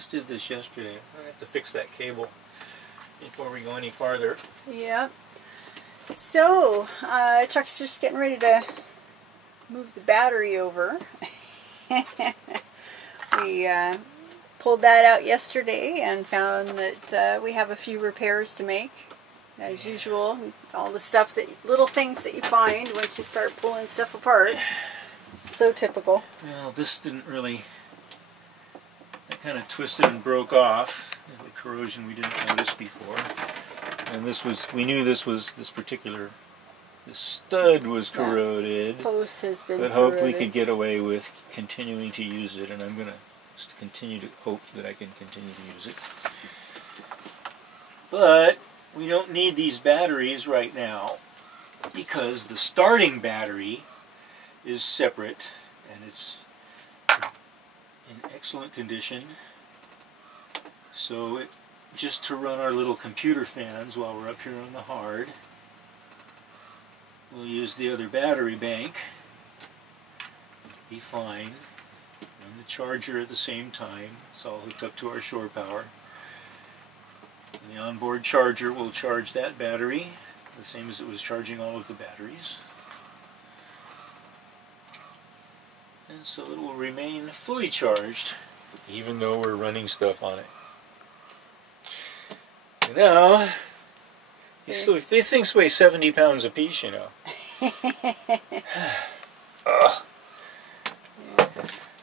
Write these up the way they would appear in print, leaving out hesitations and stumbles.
just did this yesterday. I have to fix that cable before we go any farther. Yeah. So, Chuck's just getting ready to move the battery over. We pulled that out yesterday and found that we have a few repairs to make. As usual, all the stuff little things that you find once you start pulling stuff apart. So typical. Well, this didn't really, that kind of twisted and broke off. The corrosion we didn't notice before. And this was, we knew this stud was corroded. Post has been but corroded. hoped we could get away with continuing to use it, and I'm going to just continue to hope that I can continue to use it. But we don't need these batteries right now because the starting battery is separate and it's in excellent condition. So just to run our little computer fans while we're up here on the hard, we'll use the other battery bank. It'll be fine. Run the charger at the same time. It's all hooked up to our shore power. And the onboard charger will charge that battery the same as it was charging all of the batteries. And so it will remain fully charged even though we're running stuff on it. And now, these things weigh 70 pounds apiece, you know.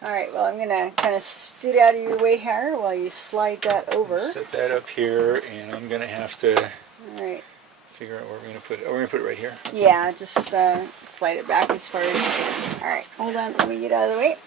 Alright, well, I'm going to kind of scoot out of your way here while you slide that over. Set that up here, and I'm going to have to figure out where we're going to put it. Oh, we're going to put it right here? Okay. Yeah, just slide it back as far as you can. Alright, hold on, let me get out of the way.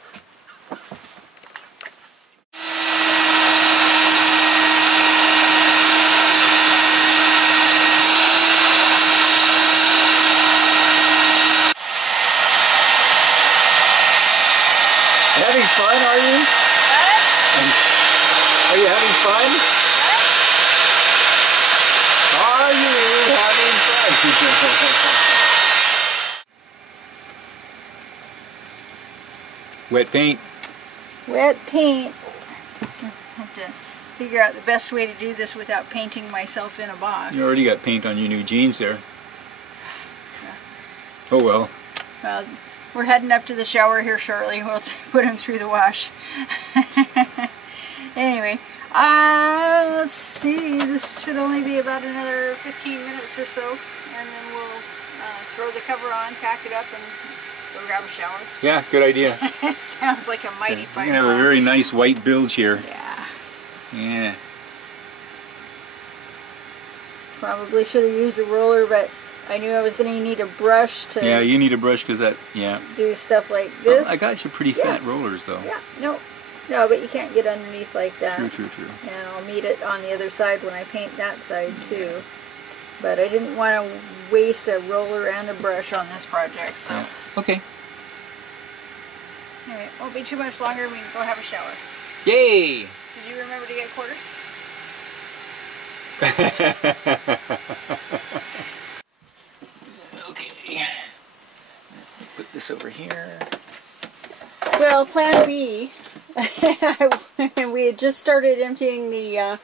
Having fun, are you? Are you having fun? Are you having fun? Wet paint. Wet paint. I have to figure out the best way to do this without painting myself in a box. You already got paint on your new jeans there. Yeah. Oh well. Well, we're heading up to the shower here shortly. We'll put him through the wash. Anyway, let's see. This should only be about another 15 minutes or so, and then we'll throw the cover on, pack it up, and go grab a shower. Yeah, good idea. Sounds like a mighty fine. You're gonna have a very nice white bilge here. Yeah. Yeah. Probably should have used a roller, but I knew I was going to need a brush to... Yeah, you need a brush because that, do stuff like this. Oh, I got you pretty fat rollers though. Yeah, no, but you can't get underneath like that. True. And I'll meet it on the other side when I paint that side too. But I didn't want to waste a roller and a brush on this project, so... Yeah. Okay. Anyway, won't be too much longer, we can go have a shower. Yay! Did you remember to get quarters? Okay. Put this over here. Well, plan B, we had just started emptying the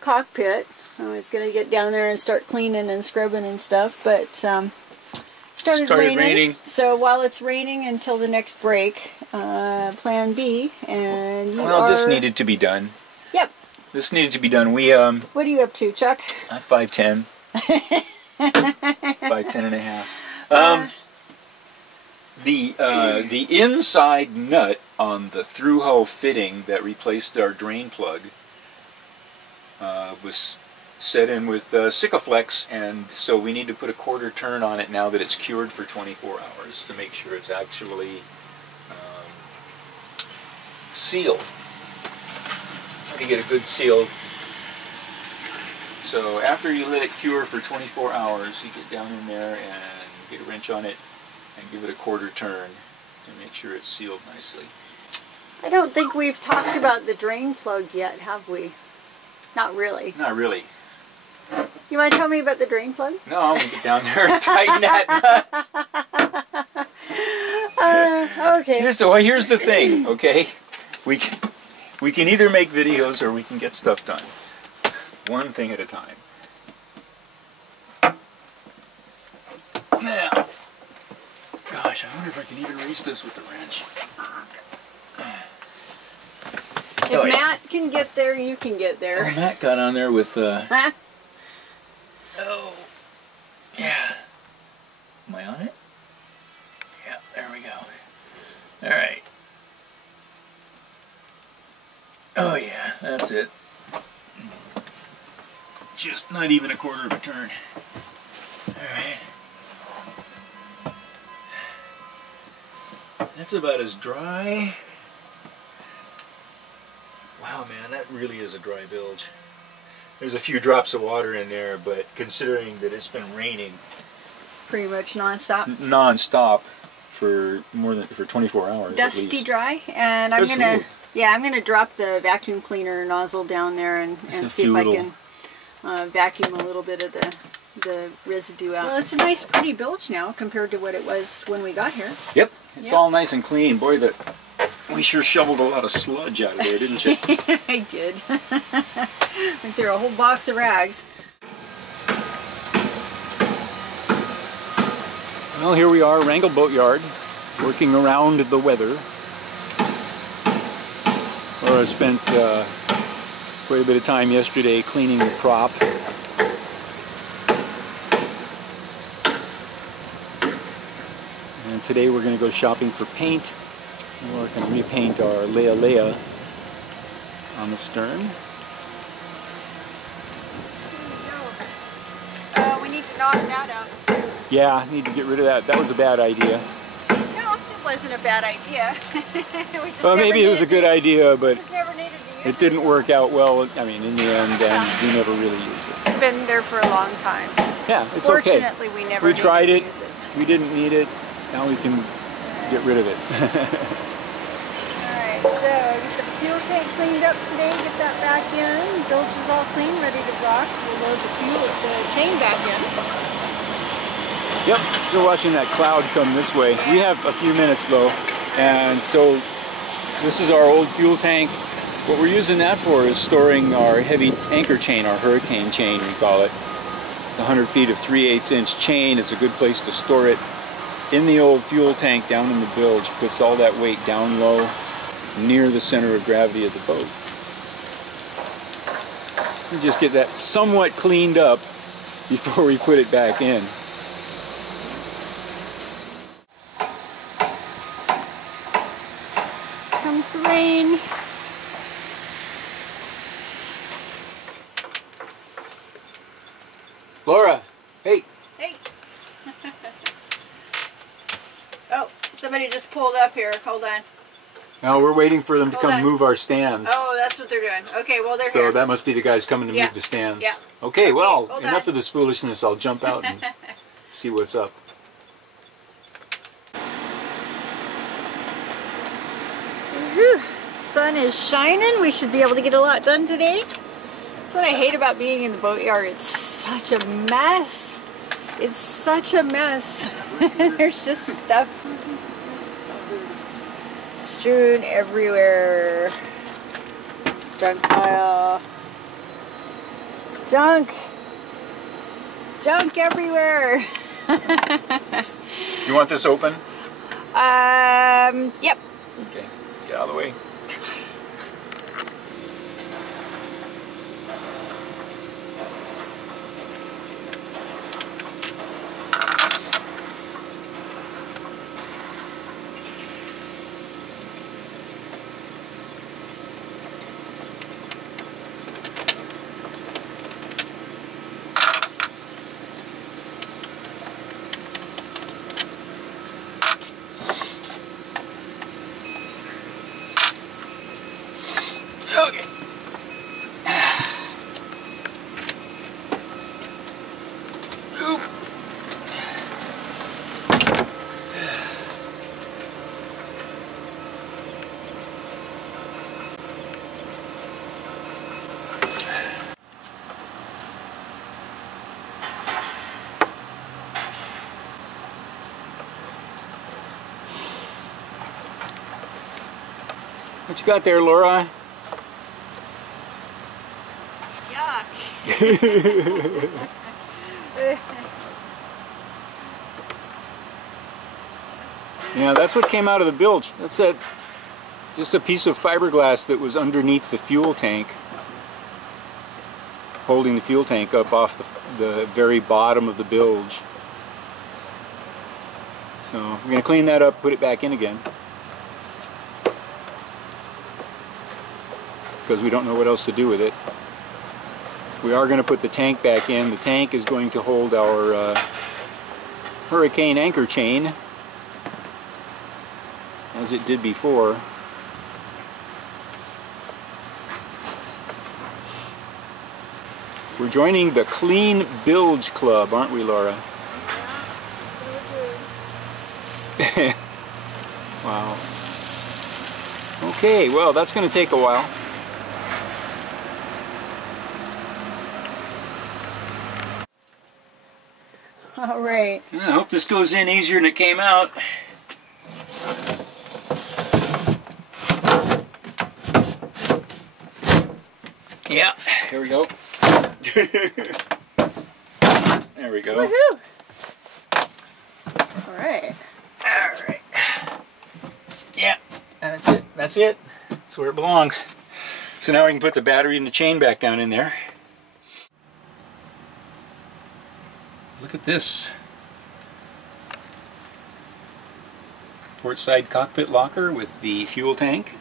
cockpit. I was going to get down there and start cleaning and scrubbing and stuff, but started raining. So while it's raining until the next break, plan B, and this needed to be done. Yep. This needed to be done. We What are you up to, Chuck? I'm 5'10". 5'10" and a half. The inside nut on the through hull fitting that replaced our drain plug was set in with Sikaflex, and so we need to put a quarter turn on it now that it's cured for 24 hours to make sure it's actually sealed. Try to get a good seal. So after you let it cure for 24 hours, you get down in there and get a wrench on it and give it a quarter turn to make sure it's sealed nicely. I don't think we've talked about the drain plug yet, have we? Not really. Not really. You want to tell me about the drain plug? No, I'm going to get down there and tighten that nut. Okay. Here's the thing, okay? We can either make videos or we can get stuff done. One thing at a time. Now, gosh, I wonder if I can even reach this with the wrench. If Matt can get there, you can get there. Oh, Matt got on there with, Huh? oh, yeah. Am I on it? Yeah, there we go. Alright. Oh yeah, that's it. Just not even a quarter of a turn. Alright. That's about as dry. Wow, man, that really is a dry bilge. There's a few drops of water in there, but considering that it's been raining Pretty much non-stop. non-stop for 24 hours. Dusty dry, and I'm gonna drop the vacuum cleaner nozzle down there and see if I can vacuum a little bit of the residue out. Well, it's a nice pretty bilge now compared to what it was when we got here. Yep, it's all nice and clean. Boy, we sure shoveled a lot of sludge out of there, didn't you? I did. Went through a whole box of rags. Well, here we are, Wrangell Boatyard, working around the weather. Laura spent quite a bit of time yesterday cleaning the prop. And today we're going to go shopping for paint. And we're going to repaint our Lealea on the stern. We need to knock that out. Yeah, I need to get rid of that. That was a bad idea. No, it wasn't a bad idea. Well, maybe it was a good idea, but just never needed to use it didn't work out well, I mean, in the end, and we never really used it. So. It's been there for a long time. Yeah, it's okay. Fortunately, we never We tried it, use it. we didn't need it, now we can get rid of it. Alright, so get the fuel tank cleaned up today, get that back in. Bilge is all clean, ready to rock. We'll load the chain back in. Yep, we're watching that cloud come this way. We have a few minutes though, and so this is our old fuel tank. What we're using that for is storing our heavy anchor chain, our hurricane chain we call it. It's 100 feet of 3/8 inch chain. It's a good place to store it in the old fuel tank down in the bilge. Puts all that weight down low near the center of gravity of the boat. We just get that somewhat cleaned up before we put it back in. Comes the rain. Laura, hey. Hey. Oh, somebody just pulled up here. Hold on. Now we're waiting for them to Hold come on. move our stands. Oh, that's what they're doing. Okay, well they're So here. that must be the guys coming to Yeah. move the stands. Yeah. Okay, well, hold enough on. of this foolishness. I'll jump out and see what's up. Whew. Sun is shining. We should be able to get a lot done today. That's what I hate about being in the boatyard. It's such a mess. It's such a mess. There's just stuff strewn everywhere. Junk pile. Junk. Junk everywhere. You want this open? Yep. Okay, get out of the way. Okay. Oop. What you got there, Laura? Yeah, that's what came out of the bilge. That's just a piece of fiberglass that was underneath the fuel tank, holding the fuel tank up off the very bottom of the bilge. So we're going to clean that up, put it back in again, because we don't know what else to do with it. We are going to put the tank back in. The tank is going to hold our hurricane anchor chain, as it did before. We're joining the Clean Bilge Club, aren't we, Laura? Yeah. Wow. Okay, well, that's going to take a while. All right. I hope this goes in easier than it came out. Yeah, here we go. There we go. Woohoo! All right. All right. Yeah, that's it. That's it. That's where it belongs. So now we can put the battery and the chain back down in there. Look at this. Port side cockpit locker with the fuel tank.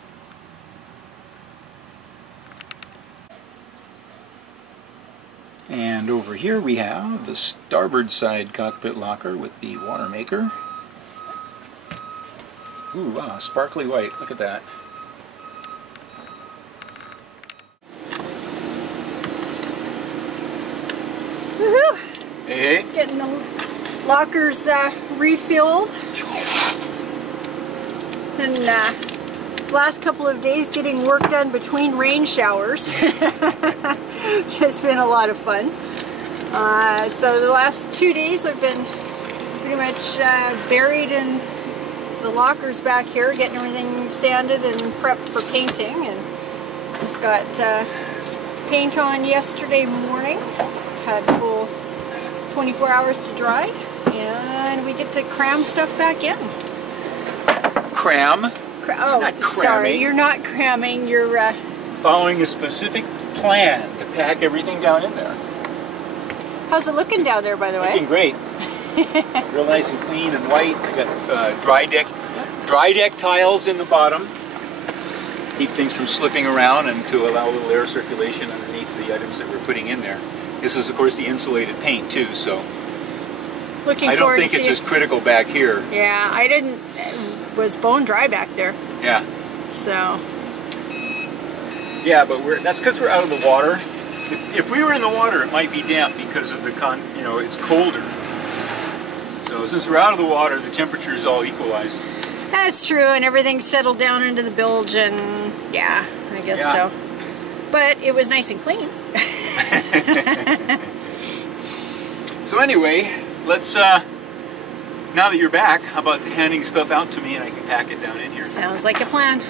And over here we have the starboard side cockpit locker with the water maker. Ooh, wow, sparkly white. Look at that. Woohoo! Hey. Getting the lockers refilled. And last couple of days getting work done between rain showers. Which has been a lot of fun. So the last 2 days I've been pretty much buried in the lockers back here, getting everything sanded and prepped for painting. And just got paint on yesterday morning. It's had full 24 hours to dry, and we get to cram stuff back in. Cram? Oh, not sorry, cramming. you're not cramming. You're Following a specific plan to pack everything down in there. how's it looking down there, by the way? Looking great. Real nice and clean and white. I got dry deck tiles in the bottom. Keep things from slipping around and to allow a little air circulation underneath the items that we're putting in there. This is, of course, the insulated paint too, so Looking I don't forward think to it's see as critical back here. Yeah, I didn't. Was bone dry back there, Yeah. so Yeah, but that's because we're out of the water. If we were in the water, it might be damp because of the it's colder. So since we're out of the water, the temperature is all equalized. that's true, and everything settled down into the bilge, and yeah, I guess Yeah. so. But it was nice and clean. So anyway, let's now that you're back, how about handing stuff out to me and I can pack it down in here. Sounds like a plan.